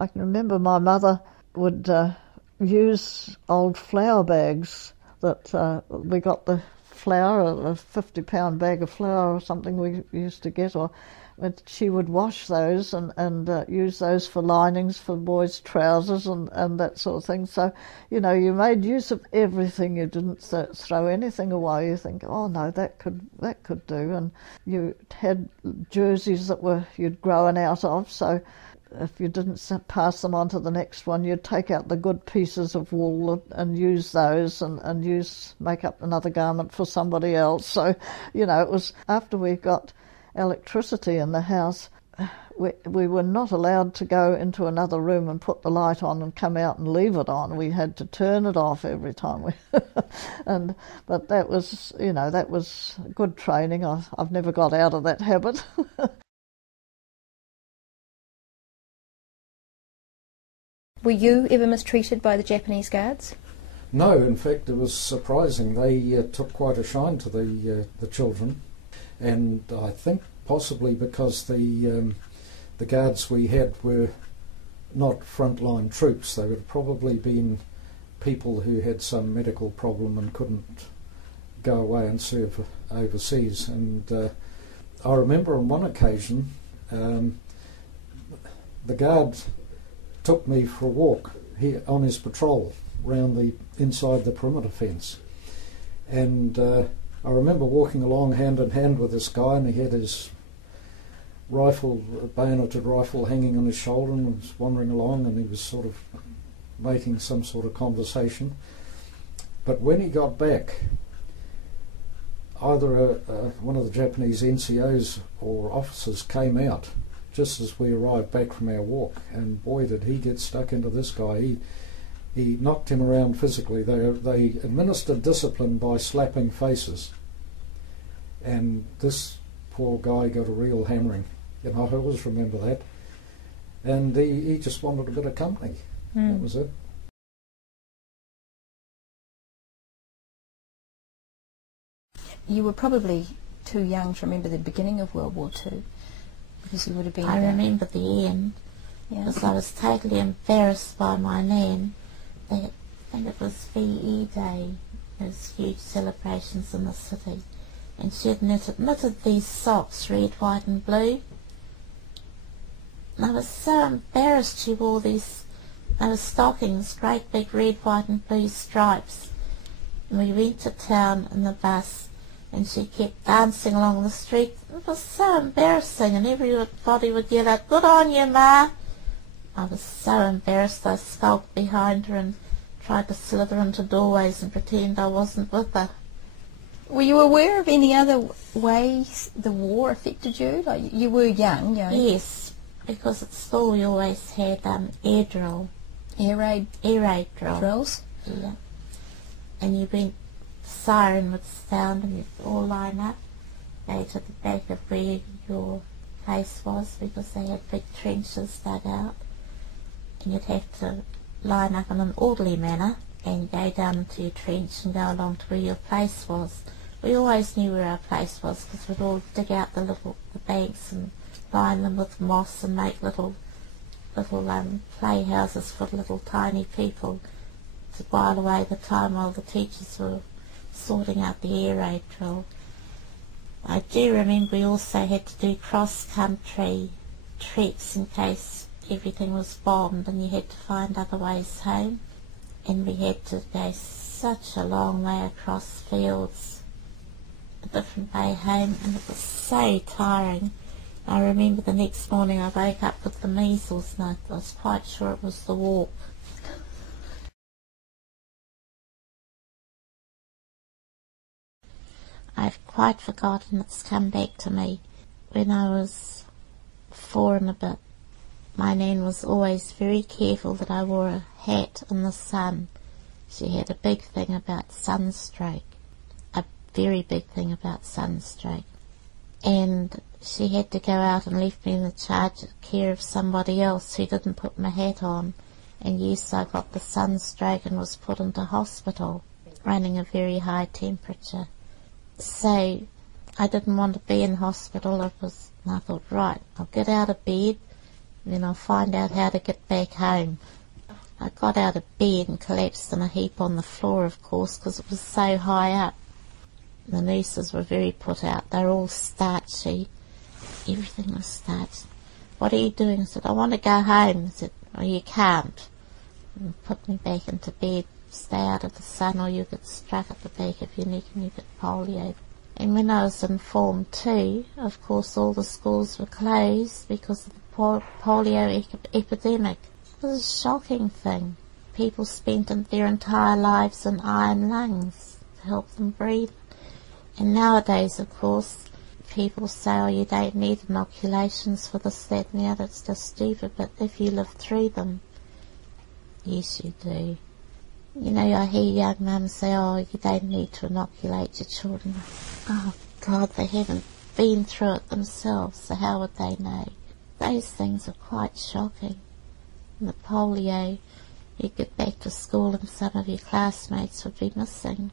I can remember my mother would use old flour bags that we got the flour, a 50-pound bag of flour or something we used to get, but she would wash those and use those for linings for boys' trousers and that sort of thing. So, you know, you made use of everything. You didn't throw anything away. You think, oh no, that could do. And you had jerseys that you'd grown out of, so if you didn't pass them on to the next one, you'd take out the good pieces of wool and use those and make up another garment for somebody else. So, you know, it was after we got electricity in the house, we were not allowed to go into another room and put the light on and come out and leave it on. We had to turn it off every time but that was, you know, that was good training. I've never got out of that habit. Were you ever mistreated by the Japanese guards? No, in fact it was surprising. They took quite a shine to the children, and I think possibly because the guards we had were not frontline troops. They would have probably been people who had some medical problem and couldn't go away and serve overseas. And I remember on one occasion the guard took me for a walk on his patrol round inside the perimeter fence, and I remember walking along hand in hand with this guy, and he had his bayoneted rifle hanging on his shoulder, and was wandering along, and he was sort of making some sort of conversation. But when he got back, either one of the Japanese NCOs or officers came out just as we arrived back from our walk, and boy did he get stuck into this guy. He knocked him around physically. They administered discipline by slapping faces, and this poor guy got a real hammering. You know, I always remember that. And he just wanted a bit of company. That was it. You were probably too young to remember the beginning of World War II. Because you would have been. I remember the end, because I was totally embarrassed by my nan. I think it was VE Day. There was huge celebrations in the city, and she had knitted these socks, red, white, and blue. And I was so embarrassed. She wore these stockings, great big red, white, and blue stripes. And we went to town in the bus, and she kept dancing along the street. It was so embarrassing, and everybody would yell out, "Good on you, Ma!" I was so embarrassed I skulked behind her and tried to slither into doorways and pretend I wasn't with her. Were you aware of any other ways the war affected you? Like, you were young, you know. Yes, because at school we always had air drill. Air raid drill. Drills? Yeah. And you went, the siren would sound and you'd all line up, go to the back of where your place was, because they had big trenches dug out, and you'd have to line up in an orderly manner and go down into your trench and go along to where your place was. We always knew where our place was, because we'd all dig out the banks and line them with moss and make little playhouses for little tiny people to while away the time while the teachers were sorting out the air raid drill. I do remember we also had to do cross-country treks in case everything was bombed and you had to find other ways home. And we had to go such a long way across fields, a different way home, and it was so tiring. I remember the next morning I woke up with the measles, and I was quite sure it was the walk. I've quite forgotten, it's come back to me. When I was 4 and a bit, my nan was always very careful that I wore a hat in the sun. She had a big thing about sunstroke, a very big thing about sunstroke. And she had to go out and leave me in the care of somebody else who didn't put my hat on. And yes, I got the sunstroke and was put into hospital, running a very high temperature. So I didn't want to be in hospital. And I thought, right, I'll get out of bed then I'll find out how to get back home. I got out of bed and collapsed in a heap on the floor, of course, because it was so high up. The nurses were very put out. They were all starchy. Everything was starched. What are you doing? I said, I want to go home. I said, oh, you can't. And put me back into bed. Stay out of the sun or you get struck at the back of your neck and you get polio. And when I was informed too, of course all the schools were closed because of the polio epidemic. It was a shocking thing. People spent their entire lives in iron lungs to help them breathe. And nowadays, of course, people say, oh, you don't need inoculations for this, that and the other. It's just stupid. But if you live through them, yes, you do. You know, I hear young mums say, oh, you don't need to inoculate your children. Oh, God, they haven't been through it themselves, so how would they know? Those things are quite shocking. And the polio, you'd get back to school and some of your classmates would be missing.